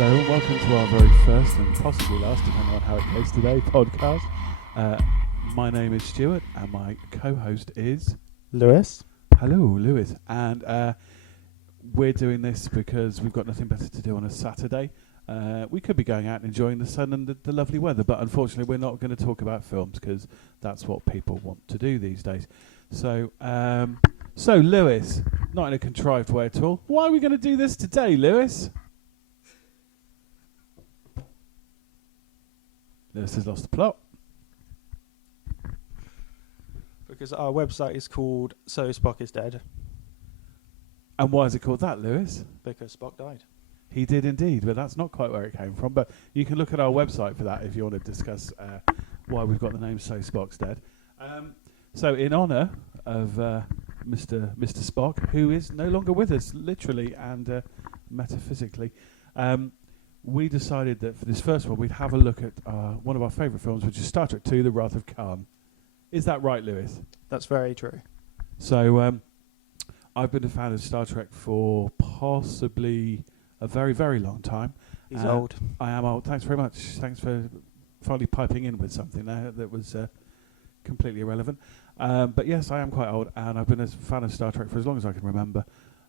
Hello and welcome to our very first and possibly last, depending on how it goes today, podcast. My name is Stuart and my co-host is... Lewis. Hello, Lewis. And we're doing this because we've got nothing better to do on a Saturday. We could be going out and enjoying the sun and the lovely weather, but unfortunately we're not going to talk about films because that's what people want to do these days. So Lewis, not in a contrived way at all, why are we going to do this today, Lewis? Lewis has lost the plot. Because our website is called So Spock is Dead. And why is it called that, Lewis? Because Spock died. He did indeed, but that's not quite where it came from. But you can look at our website for that if you want to discuss why we've got the name So Spock's Dead. So in honour of Mr. Spock, who is no longer with us, literally and metaphysically, we decided that for this first one we'd have a look at one of our favourite films, which is Star Trek II, The Wrath of Khan. Is that right, Lewis? That's very true. So I've been a fan of Star Trek for possibly a very, very long time. He's old. I am old. Thanks very much. Thanks for finally piping in with something there that was completely irrelevant. But yes, I am quite old, and I've been a fan of Star Trek for as long as I can remember.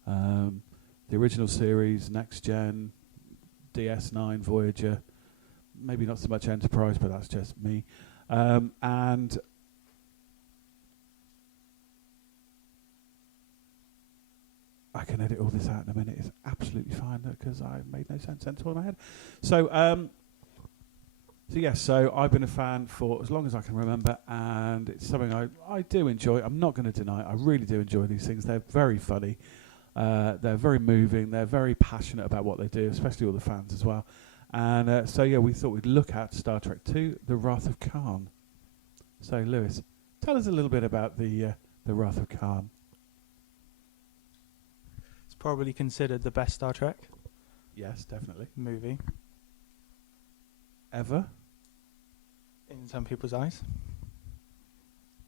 The original series, Next Gen, DS9, Voyager, maybe not so much Enterprise, but that's just me. And I can edit all this out in a minute. It's absolutely fine because I made no sense at all in my head. So I've been a fan for as long as I can remember, and it's something I do enjoy. I'm not going to deny it. I really do enjoy these things. They're very funny. They're very moving. They're very passionate about what they do, especially all the fans as well. And we thought we'd look at Star Trek II, The Wrath of Khan. So, Lewis, tell us a little bit about the Wrath of Khan. It's probably considered the best Star Trek Yes, definitely. movie Ever? in some people's eyes.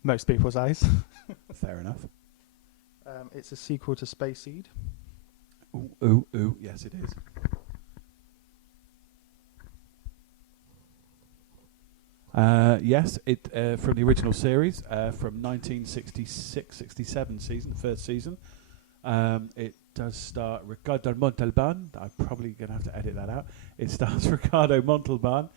Most people's eyes. Fair enough. It's a sequel to Space Seed. Ooh, yes it is. Yes, it from the original series, from 1966-67 season, the first season. It does star Ricardo Montalban. I'm probably going to have to edit that out. It stars Ricardo Montalban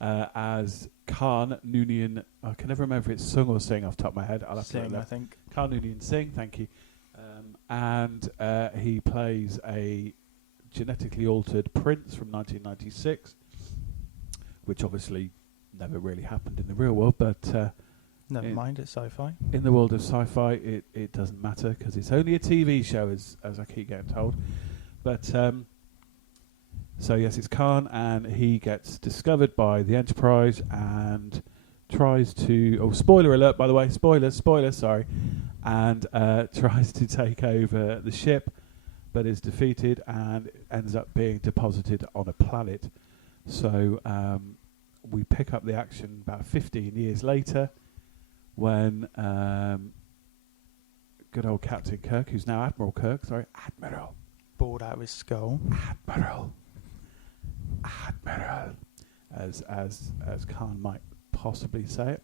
as Khan Noonien. I can never remember if it's Sung or Sing off the top of my head. I'll have to Sing, look. I think. Khan Noonien Singh, thank you. And he plays a genetically altered prince from 1996, which obviously never really happened in the real world, but Never mind, it's sci-fi. in the world of sci-fi, it doesn't matter because it's only a TV show, as I keep getting told. But so yes, it's Khan, and he gets discovered by the Enterprise and tries to. Oh, spoiler alert! By the way, spoiler. Sorry, and tries to take over the ship, but is defeated and ends up being deposited on a planet. So we pick up the action about 15 years later, when good old Captain Kirk, who's now Admiral Kirk, Admiral, Bored out of his skull. Admiral, as Khan might possibly say it.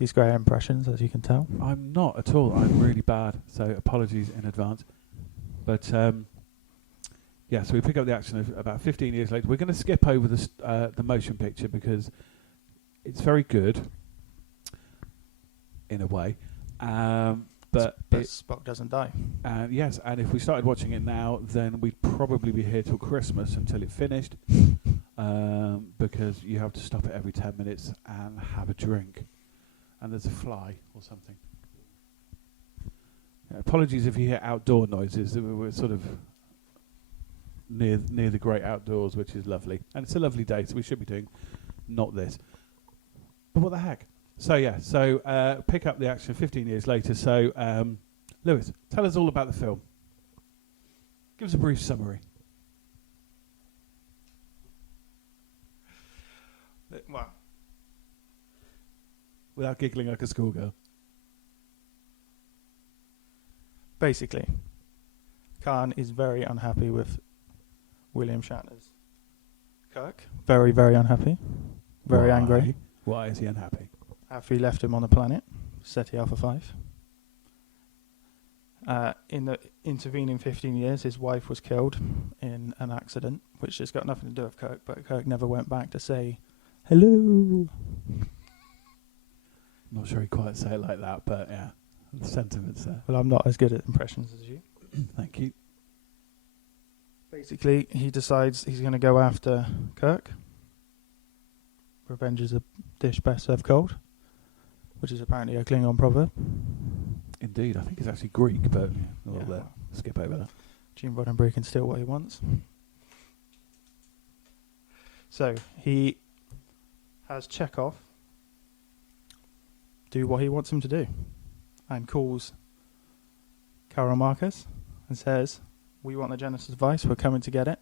He's great impressions, as you can tell. I'm not at all. I'm really bad, so apologies in advance. But so we pick up the action of about 15 years later. We're going to skip over the motion picture because it's very good in a way, but Spock doesn't die. yes, and if we started watching it now, then we'd probably be here till Christmas until it finished, because you have to stop it every 10 minutes and have a drink, and there's a fly or something. Apologies if you hear outdoor noises. We're sort of near the great outdoors, which is lovely, and it's a lovely day, so we should be doing not this. But what the heck? So pick up the action 15 years later. So, Lewis, tell us all about the film. Give us a brief summary. Well, Without giggling like a schoolgirl. basically, Khan is very unhappy with William Shatner's Kirk. Very, very unhappy. Very angry. Why is he unhappy? After he left him on the planet, SETI Alpha 5. In the intervening 15 years, his wife was killed in an accident, which has got nothing to do with Kirk, but Kirk never went back to say, hello. Not sure he quite say it like that, but yeah, the sentiment's there. Well, I'm not as good at impressions as you. Thank you. Basically, he decides he's going to go after Kirk. Revenge is a dish best served cold, which is apparently a Klingon proverb. Indeed, I think it's actually Greek, but we'll skip over that. Gene Roddenberry can steal what he wants. So he has Chekhov do what he wants him to do, and calls Carol Marcus and says, "We want the Genesis device. We're coming to get it."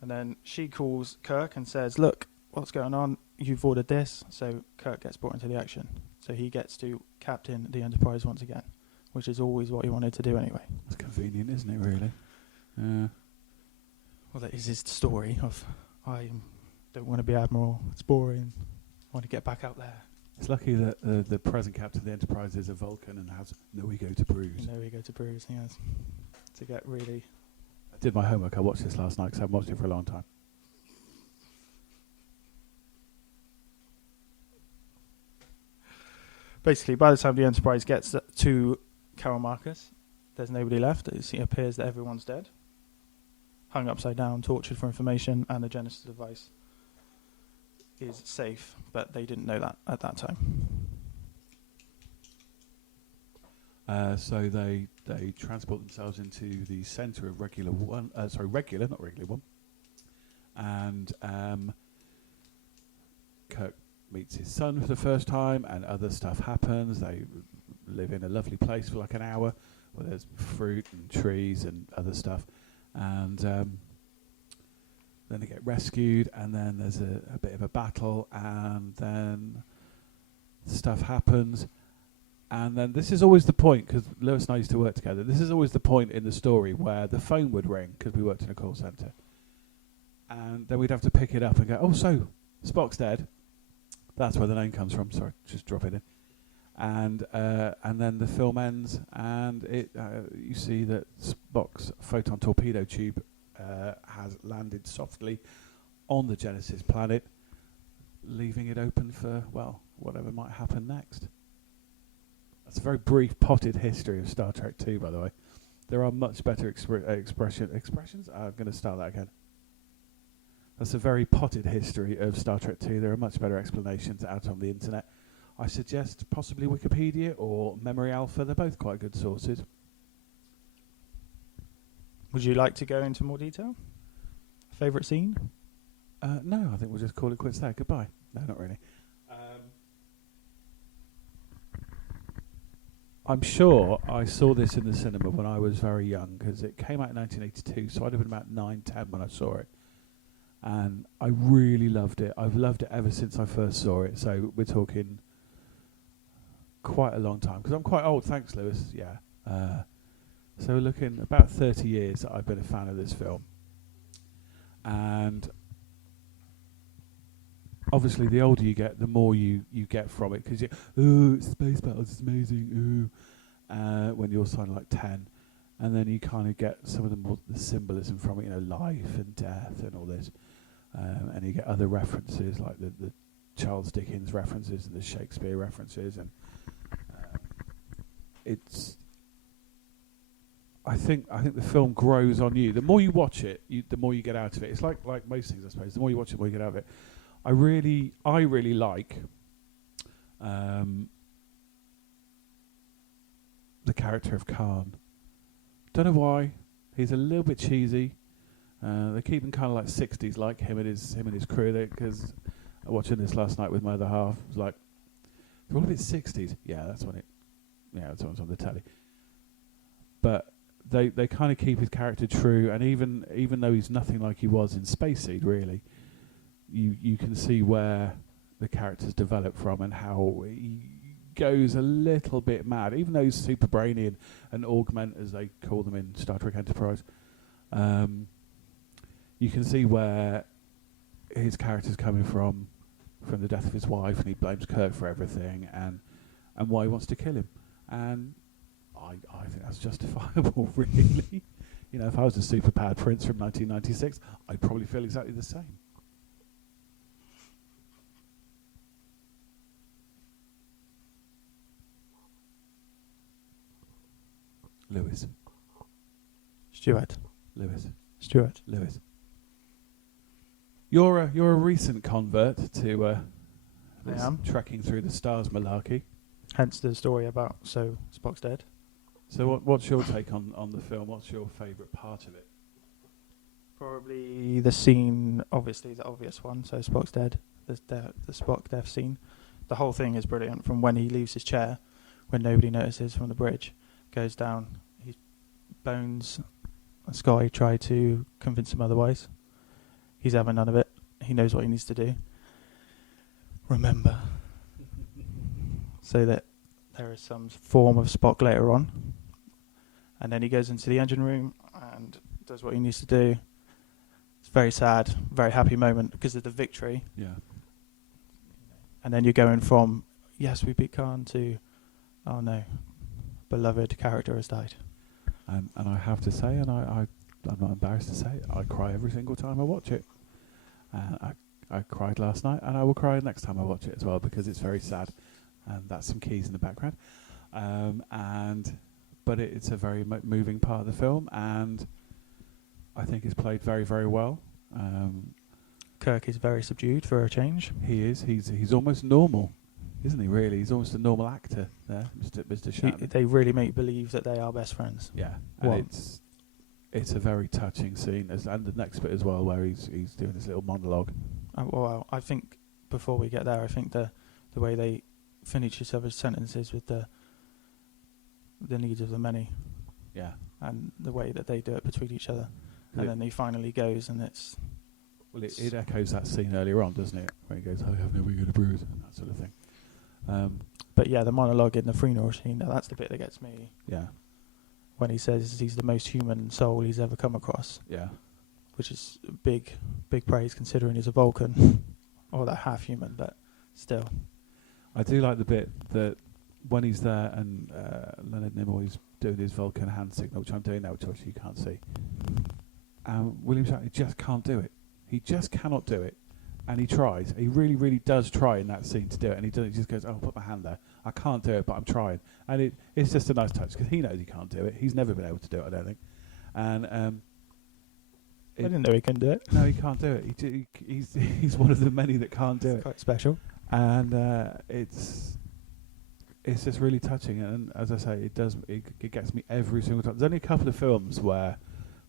And then she calls Kirk and says, "Look, what's going on? You've ordered this." So Kirk gets brought into the action. So he gets to captain the Enterprise once again, which is always what he wanted to do anyway. It's convenient, isn't it, really? Well, that is his story of, I don't want to be Admiral, it's boring, I want to get back out there. It's lucky that the present captain of the Enterprise is a Vulcan and has no ego to bruise. No ego to bruise, he has. To get really... I did my homework. I watched this last night because I haven't watched it for a long time. Basically, by the time the Enterprise gets to Carol Marcus, there's nobody left. It appears that everyone's dead. Hung upside down, tortured for information, and the Genesis device is safe, but they didn't know that at that time. So they transport themselves into the centre of Regular One. Regular, not Regular One. And Kirk meets his son for the first time, and other stuff happens. They live in a lovely place for like an hour, where there's fruit and trees and other stuff. And then they get rescued, and then there's a bit of a battle, and then stuff happens. And then this is always the point, because Lewis and I used to work together, this is always the point in the story where the phone would ring, because we worked in a call centre. And then we'd have to pick it up and go, oh, so Spock's dead. That's where the name comes from. Sorry, just drop it in. And then the film ends, and you see that Spock's photon torpedo tube has landed softly on the Genesis planet, leaving it open for, well, whatever might happen next. That's a very brief, potted history of Star Trek 2, by the way. There are much better expressions. I'm going to start that again. That's a very potted history of Star Trek 2. There are much better explanations out on the internet. I suggest possibly Wikipedia or Memory Alpha. They're both quite good sources. Would you like to go into more detail? Favourite scene? No, I think we'll just call it quits there. Goodbye. No, not really. I'm sure I saw this in the cinema when I was very young, because it came out in 1982, so I'd have been about 9, 10 when I saw it. And I really loved it. I've loved it ever since I first saw it. So we're talking quite a long time, because I'm quite old. Thanks, Lewis. Yeah. So we're looking about 30 years that I've been a fan of this film. And obviously, the older you get, the more you get from it, because it's space battles, it's amazing, when you're sort of like 10. And then you kind of get some of the symbolism from it, life and death and all this. And you get other references, like the Charles Dickens references and the Shakespeare references. And I think the film grows on you. The more you watch it, the more you get out of it. It's like most things, I suppose. The more you watch it, the more you get out of it. I really like the character of Khan. Don't know why. He's a little bit cheesy. They keep him kind of like 60s, like him and his crew. Because watching this last night with my other half, it was like, they're all a bit 60s. Yeah, that's when it's on the telly. But they kind of keep his character true, and even though he's nothing like he was in Space Seed, really, you can see where the character's developed from and how he goes a little bit mad, even though he's super brainy and augment, as they call them in Star Trek Enterprise. you can see where his character's coming from the death of his wife, and he blames Kirk for everything, and why he wants to kill him. And I think that's justifiable, really. You know, if I was a superpowered prince from 1996, I'd probably feel exactly the same. Lewis. Stuart. You're a recent convert to this I am. trekking through the stars malarkey. Hence the story about so Spock's dead. So what's your take on the film? What's your favourite part of it? Probably the scene, obviously the obvious one. So Spock's dead. The Spock death scene. The whole thing is brilliant. From when he leaves his chair, when nobody notices, from the bridge, goes down. Bones and Scotty try to convince him otherwise. He's having none of it. He knows what he needs to do. Remember. So that there is some form of Spock later on. And then he goes into the engine room and does what he needs to do. It's very sad, very happy moment because of the victory. Yeah. And then you're going from, yes, we beat Khan, to, oh no, beloved character has died. And I have to say, and I'm not embarrassed to say, I cry every single time I watch it. I cried last night, and I will cry next time I watch it as well, because it's very sad. And that's some keys in the background. But it's a very moving part of the film, and I think it's played very, very well. Kirk is very subdued for a change. He is. He's almost normal, isn't he? Really, he's almost a normal actor there, Mr. Shatner. They really make believe that they are best friends. Yeah, and it's a very touching scene, and the next bit as well, where he's doing his little monologue. Well, I think before we get there, I think the way they finish each other's sentences with the needs of the many. Yeah, and the way that they do it between each other, and then he finally goes, and it's. Well, it echoes that scene earlier on, doesn't it? Where he goes, "I have no winged bruise," and that sort of thing. But yeah, the monologue in the funeral scene, that's the bit that gets me. Yeah. When he says he's the most human soul he's ever come across. Yeah. Which is big praise considering he's a Vulcan, or that half human, but still. I do like the bit that when he's there and Leonard Nimoy's doing his Vulcan hand signal, which I'm doing now, which obviously you can't see. William Shatner just can't do it. He just cannot do it. And he tries. He really, really does try in that scene to do it. And he does. He just goes, "Oh, I'll put my hand there. I can't do it, but I'm trying." And it's just a nice touch because he knows he can't do it. He's never been able to do it, I don't think. And I didn't know he couldn't do it. No, he can't do it. He's one of the many that can't do it. Quite special. And it's just really touching. And as I say, it gets me every single time. There's only a couple of films where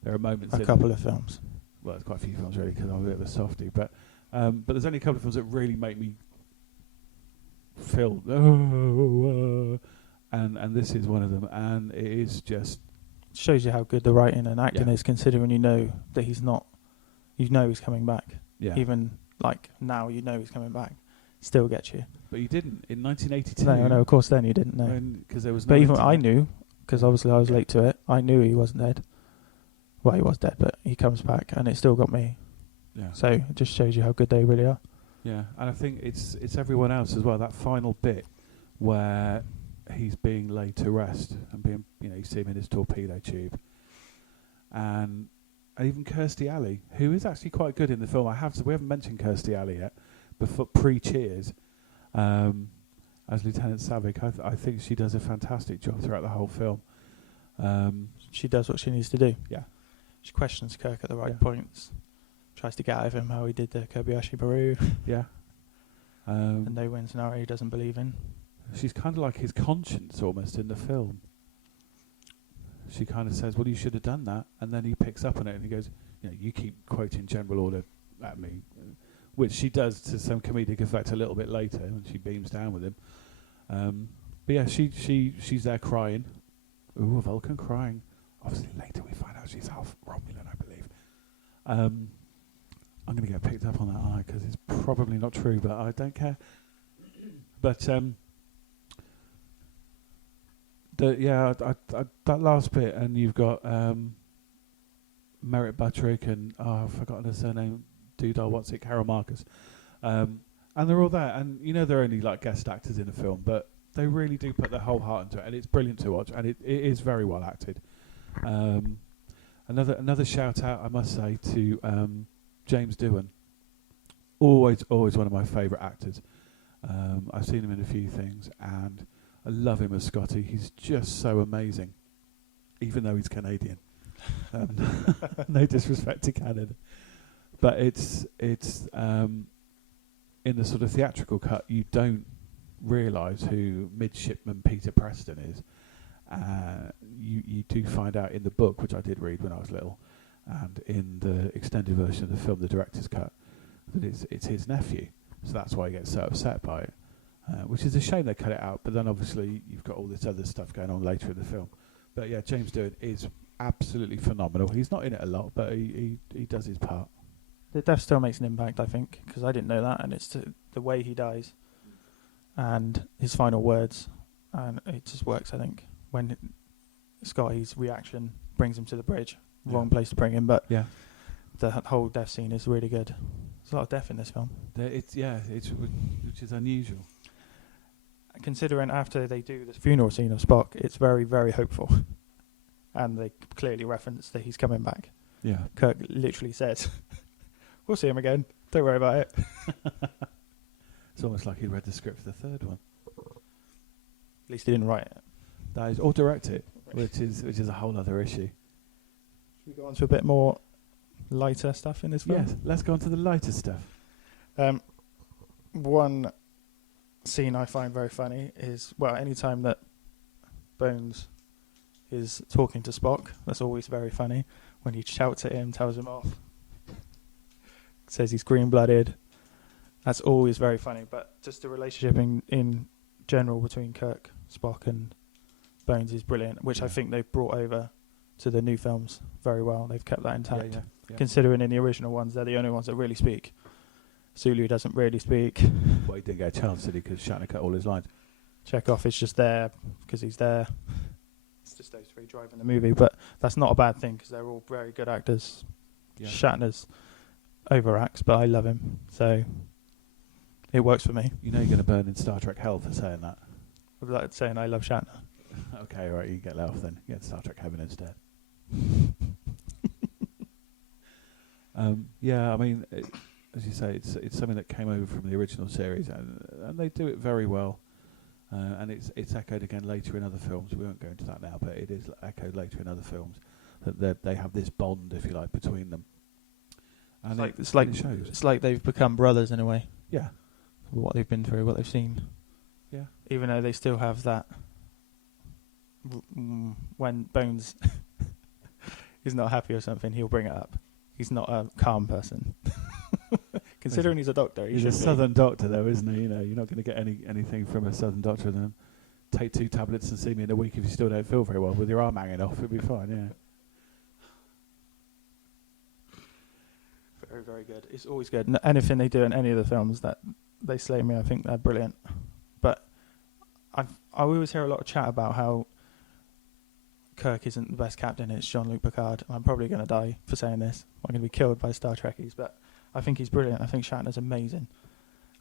there are moments. A couple of films. Well, there's quite a few films really because I'm a bit of a softie, but there's only a couple of films that really make me feel and this is one of them, and it is just shows you how good the writing and acting is, considering you know that he's not, you know he's coming back. Yeah. Even like now, you know he's coming back. Still gets you. But you didn't in 1982. No, of course then you didn't know. Because there was. But no even internet. I knew, because obviously I was late to it. I knew he wasn't dead. Well, he was dead, but he comes back, and it still got me. Yeah. So it just shows you how good they really are. Yeah, and I think it's everyone else as well. That final bit where he's being laid to rest and being, you see him in his torpedo tube, and even Kirstie Alley, who is actually quite good in the film. We haven't mentioned Kirstie Alley yet, before pre-Cheers, as Lieutenant Savick. I think she does a fantastic job throughout the whole film. She does what she needs to do. Yeah, she questions Kirk at the right points. Tries to get out of him how he did the Kobayashi Maru. Yeah. The no-win scenario he doesn't believe in. She's kind of like his conscience almost in the film. She kind of says, "Well, you should have done that," and then he picks up on it and he goes, "You keep quoting General Order at me," which she does to some comedic effect a little bit later when she beams down with him. But yeah, she's there crying. Ooh, a Vulcan crying. Obviously, later we find out she's half Romulan, I believe. I'm going to get picked up on that, aren't I? Because it's probably not true, but I don't care. But that last bit, and you've got Merritt Buttrick and I've forgotten her surname, Doodle, what's it, Carol Marcus. And they're all there, and they're only like guest actors in a film, but they really do put their whole heart into it, and it's brilliant to watch, and it is very well acted. Another shout out, I must say, to James Doohan. Always one of my favourite actors. I've seen him in a few things, and I love him as Scotty. He's just so amazing, even though he's Canadian. No disrespect to Canada, but it's in the sort of theatrical cut, you don't realise who Midshipman Peter Preston is. You do find out in the book, which I did read when I was little, and in the extended version of the film, the director's cut, that it's his nephew. So that's why he gets so upset by it, which is a shame they cut it out. But then obviously you've got all this other stuff going on later in the film. But yeah, James Doohan is absolutely phenomenal. He's not in it a lot, but he does his part. The death still makes an impact, I think, because I didn't know that, and it's the way he dies and his final words, and it just works, I think. When Scotty's reaction brings him to the bridge, wrong place to bring him, but the whole death scene is really good. There's a lot of death in this film. Which is unusual. Considering after they do the funeral scene of Spock, it's very, very hopeful, and they clearly reference that he's coming back. Yeah, Kirk literally says, "We'll see him again. Don't worry about it." It's almost like he read the script for the third one. At least he didn't write it. That is, or direct it, which is a whole other issue. Should we go on to a bit more lighter stuff in this film? Yes, let's go on to the lighter stuff. One scene I find very funny is, any time that Bones is talking to Spock, that's always very funny. When he shouts at him, tells him off, says he's green-blooded. That's always very funny. But just the relationship in general between Kirk, Spock, and Bones is brilliant, which I think they've brought over to the new films very well. They've kept that intact. Yeah. Considering in the original ones, they're the only ones that really speak. Sulu doesn't really speak. Well, he didn't get a chance, did he? Because Shatner cut all his lines. Chekhov is just there because he's there. It's just those three driving the movie, but that's not a bad thing because they're all very good actors. Yeah. Shatner's overacts, but I love him, so it works for me. You know you're going to burn in Star Trek hell for saying that. I'd like saying I love Shatner. Okay, right, you get let off then. You get Star Trek heaven instead. I mean, as you say, it's something that came over from the original series, and they do it very well. And it's echoed again later in other films. We won't go into that now, but it is echoed later in other films that they have this bond, if you like, between them. And it's like they've become brothers in a way. Yeah, what they've been through, what they've seen. Yeah, even though they still have that. When Bones is not happy or something, he'll bring it up. He's not a calm person. Considering he's a doctor. He's a southern doctor, though, isn't he? You know, you're not going to get anything from a southern doctor than take 2 tablets and see me in a week if you still don't feel very well. With your arm hanging off, it'll be fine, yeah. Very, very good. It's always good. Anything they do in any of the films that they slay me, I think they're brilliant. But I always hear a lot of chat about how Kirk isn't the best captain, it's Jean-Luc Picard. I'm probably going to die for saying this. I'm going to be killed by Star Trekkies, but I think he's brilliant. I think Shatner's amazing.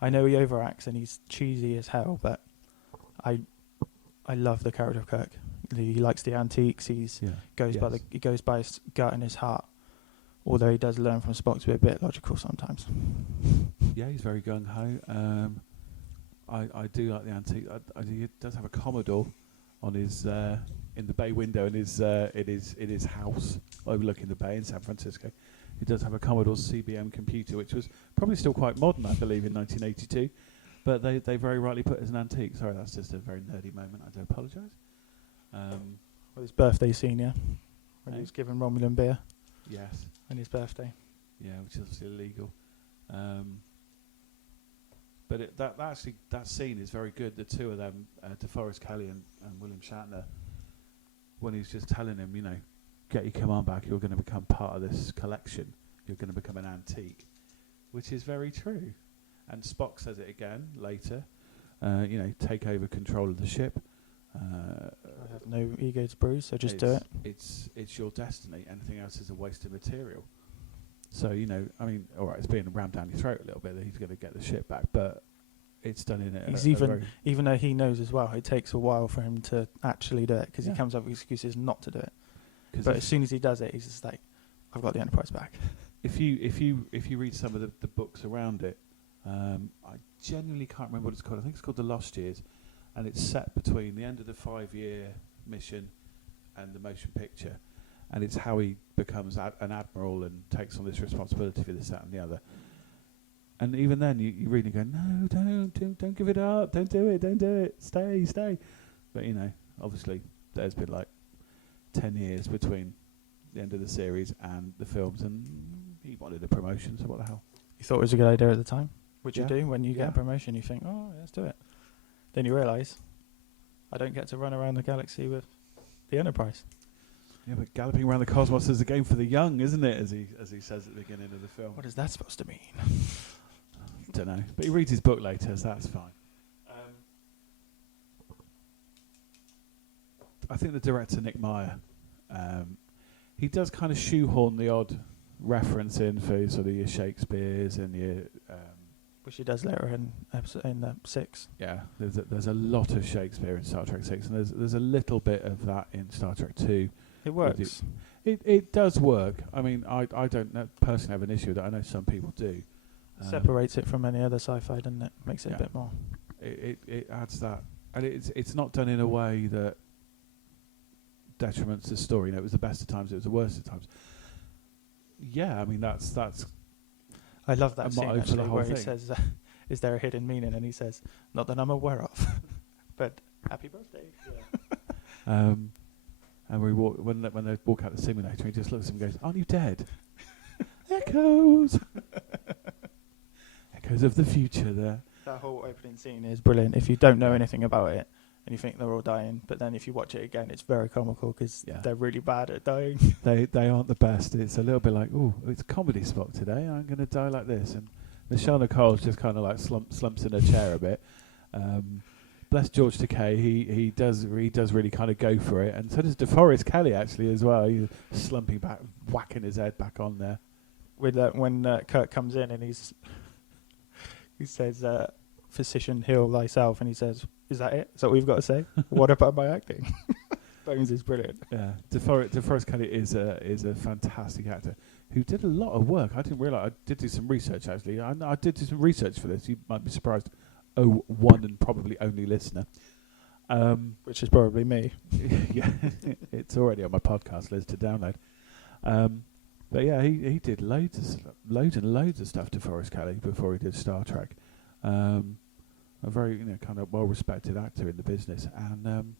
I know he overacts and he's cheesy as hell, but I love the character of Kirk. He likes the antiques. He goes by his gut and his heart. Although he does learn from Spock to be a bit logical sometimes. Yeah, he's very gung ho. I do like the antique. He does have a Commodore on his in the bay window in his house overlooking the bay in San Francisco. He does have a Commodore CBM computer, which was probably still quite modern, I believe, in 1982. But they very rightly put it as an antique. Sorry, that's just a very nerdy moment. I do apologise. His birthday scene, yeah, when he was giving Romulan beer. Yes. On his birthday. Yeah, which is obviously illegal. But that scene is very good. The two of them, DeForest Kelley and William Shatner, when he's just telling him, get your command back, you're going to become part of this collection. You're going to become an antique, which is very true. And Spock says it again later. Take over control of the ship. I have no ego to bruise, so just do it. It's your destiny. Anything else is a waste of material. So, I mean, all right, it's being rammed down your throat a little bit that he's going to get the shit back, but it's done in it. He's even though he knows as well, it takes a while for him to actually do it because he comes up with excuses not to do it. But as soon as he does it, he's just like, I've got the Enterprise back. If you read some of the books around it, I genuinely can't remember what it's called. I think it's called The Lost Years, and it's set between the end of the 5-year mission and the motion picture, and it's how he becomes an admiral and takes on this responsibility for this, that, and the other. And even then, you read and go, no, don't give it up, don't do it, stay. But obviously, there's been like 10 years between the end of the series and the films, and he wanted a promotion, so what the hell? You thought it was a good idea at the time, which you Yeah. do when you get a promotion. You think, oh, let's do it. Then you realise, I don't get to run around the galaxy with the Enterprise. Yeah, but galloping around the cosmos is a game for the young, isn't it? As he says at the beginning of the film. What is that supposed to mean? Don't know, but he reads his book later, so that's fine. I think the director Nick Meyer, he does kind of shoehorn the odd reference in for sort of your Shakespeare's and your. Which he does later in episode 6. Yeah, there's a lot of Shakespeare in Star Trek 6, and there's a little bit of that in Star Trek 2. It works. It does work. I mean, I don't personally have an issue with it. I know some people do. Separates it from any other sci-fi, doesn't it? Makes it a bit more. It adds that, and it's not done in a way that detriments the story. It was the best of times, it was the worst of times. Yeah, I mean that's. I love that scene actually where thing. he says, "Is there a hidden meaning?" And he says, "Not that I'm aware of." But happy birthday. Yeah. And when they walk out the simulator, he just looks at him and goes, "Aren't you dead?" Echoes. Echoes of the future there. That whole opening scene is brilliant. If you don't know anything about it and you think they're all dying, but then if you watch it again, it's very comical because they're really bad at dying. They aren't the best. It's a little bit like, oh, it's comedy Spock today. I'm going to die like this. And Michelle Nicole's just kind of like slumps in her chair a bit. Bless George Takei. He does really kind of go for it, and so does DeForest Kelly actually as well. He's slumping back, whacking his head back on there. With when Kirk comes in and he says, "Physician, heal thyself," and he says, "Is that it? Is that what we've got to say? What about my acting?" Bones is brilliant. Yeah, DeForest Kelly is a fantastic actor who did a lot of work. I didn't realise. I did do some research actually. I did do some research for this. You might be surprised. One and probably only listener, which is probably me. Yeah, it's already on my podcast list to download. But yeah, he did loads and loads of stuff to Forrest Kelly before he did Star Trek. A very kind of well respected actor in the business, and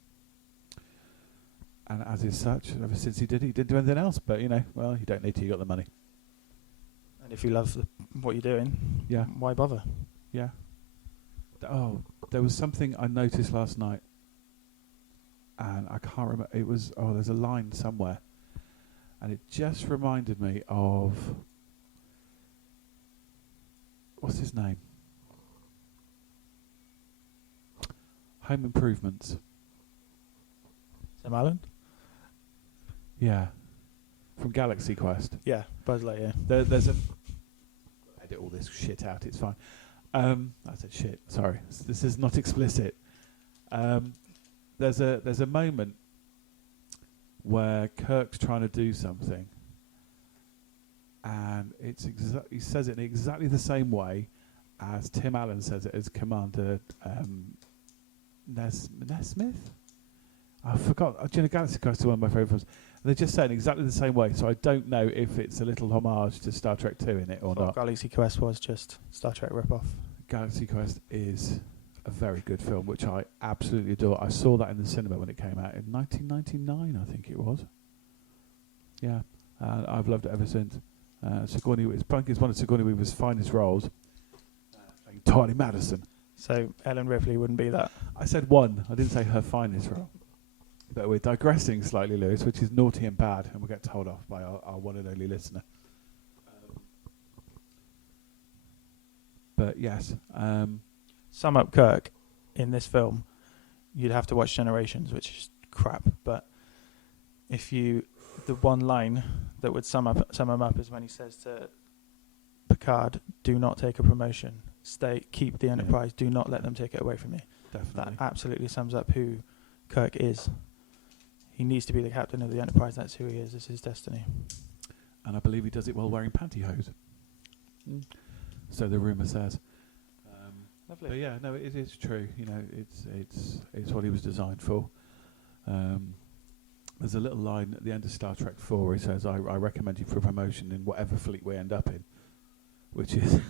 as is such, ever since he didn't do anything else. But you don't need to. You got the money. And if you love what you're doing, why bother? Yeah. Oh, there was something I noticed last night, and I can't remember. It was there's a line somewhere, and it just reminded me of what's his name? Home Improvements. Sam Allen? Yeah, from Galaxy Quest. Yeah, Buzz Lightyear. There's a edit all this shit out. It's fine. I said shit. Sorry, this is not explicit. There's a moment where Kirk's trying to do something, and he says it in exactly the same way as Tim Allen says it as Commander Nesmith. I forgot. Galaxy Quest is one of my favourite films. And they just say it in exactly the same way, so I don't know if it's a little homage to Star Trek 2 in it or not. Galaxy Quest was just Star Trek rip-off. Galaxy Quest is a very good film, which I absolutely adore. I saw that in the cinema when it came out in 1999, I think it was. Yeah, I've loved it ever since. It's one of Sigourney Weaver's finest roles. Tiny Madison. So Ellen Ripley wouldn't be that? I said one. I didn't say her finest role. But we're digressing slightly, Lewis, which is naughty and bad, and we'll get told off by our one and only listener. But yes. Sum up Kirk in this film. you'd have to watch Generations, which is crap. But the one line that would sum him up is when he says to Picard, "Do not take a promotion. Keep the Enterprise. Do not let them take it away from you." Definitely. That absolutely sums up who Kirk is. He needs to be the captain of the Enterprise. That's who he is. It's his destiny. And I believe he does it while wearing pantyhose. So the rumour says. Lovely. But yeah, no, it is true. You know, it's what he was designed for. There's a little line at the end of Star Trek 4 where he says, I recommend you for promotion in whatever fleet we end up in, which is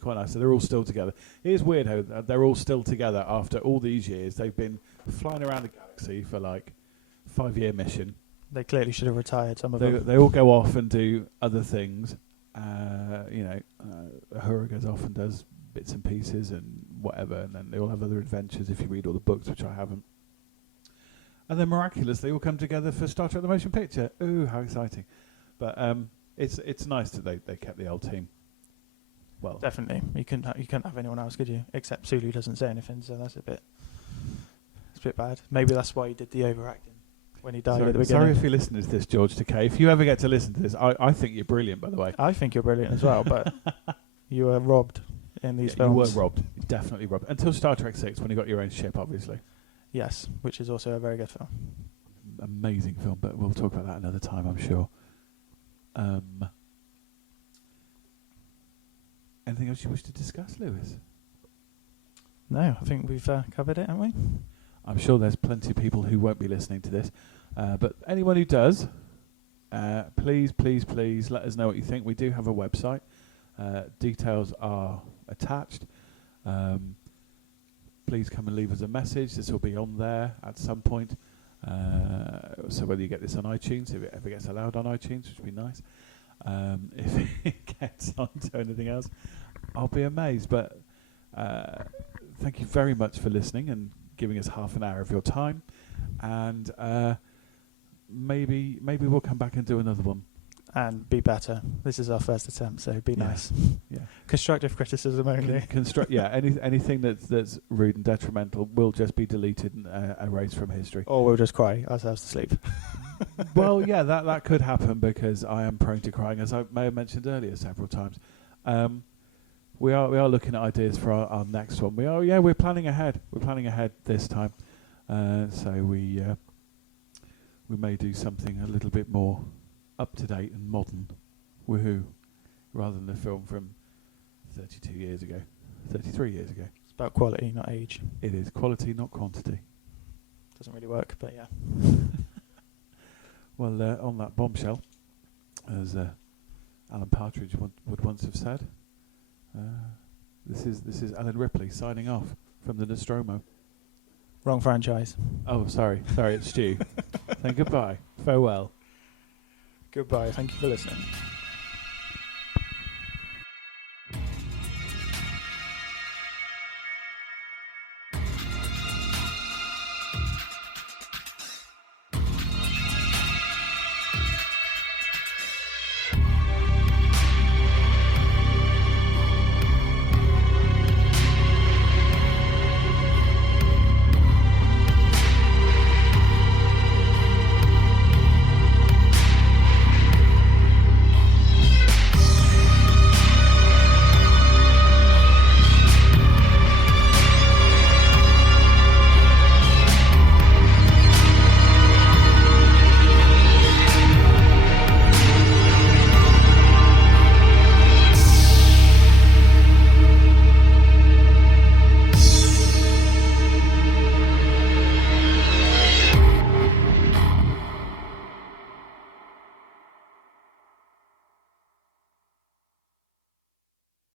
quite nice. So they're all still together. It is weird how they're all still together after all these years. They've been flying around the galaxy for like 5-year mission. They clearly should have retired some of them. They all go off and do other things. Uhura goes off and does bits and pieces and whatever, and then they all have other adventures if you read all the books, which I haven't. And then miraculously all come together for Star Trek the Motion Picture. Ooh, how exciting. But it's nice that they kept the old team. Well, definitely. You couldn't have anyone else, could you? Except Sulu doesn't say anything, so that's a bit bad. Maybe that's why he did the overacting when he died at the beginning. Sorry if you're listening to this, George Takei. If you ever get to listen to this, I think you're brilliant, by the way. I think you're brilliant as well, but you were robbed in these films. You were robbed. Definitely robbed. Until Star Trek 6, when you got your own ship, obviously. Yes, which is also a very good film. Amazing film, but we'll talk about that another time, I'm sure. Anything else you wish to discuss, Lewis? No, I think we've covered it, haven't we? I'm sure there's plenty of people who won't be listening to this. But anyone who does, please let us know what you think. We do have a website. Details are attached. Please come and leave us a message. This will be on there at some point. So whether you get this on iTunes, if it ever gets allowed on iTunes, which would be nice. If it gets onto anything else, I'll be amazed. But thank you very much for listening and giving us half an hour of your time. And maybe we'll come back and do another one. And be better. This is our first attempt, so be nice. Yeah. Constructive criticism only. Anything that's rude and detrimental will just be deleted and erased from history. Or we'll just cry ourselves to sleep. Well, yeah, that could happen because I am prone to crying, as I may have mentioned earlier several times. We are looking at ideas for our next one. We're planning ahead. We're planning ahead this time. So we may do something a little bit more up to date and modern, woohoo, rather than the film from 33 years ago. It's about quality, not age. It is quality, not quantity. Doesn't really work, but yeah. Well, on that bombshell, as Alan Partridge would once have said, this is Ellen Ripley signing off from the Nostromo. Wrong franchise. Oh, sorry, it's Stu. Saying goodbye, farewell. Goodbye. Thank you for listening.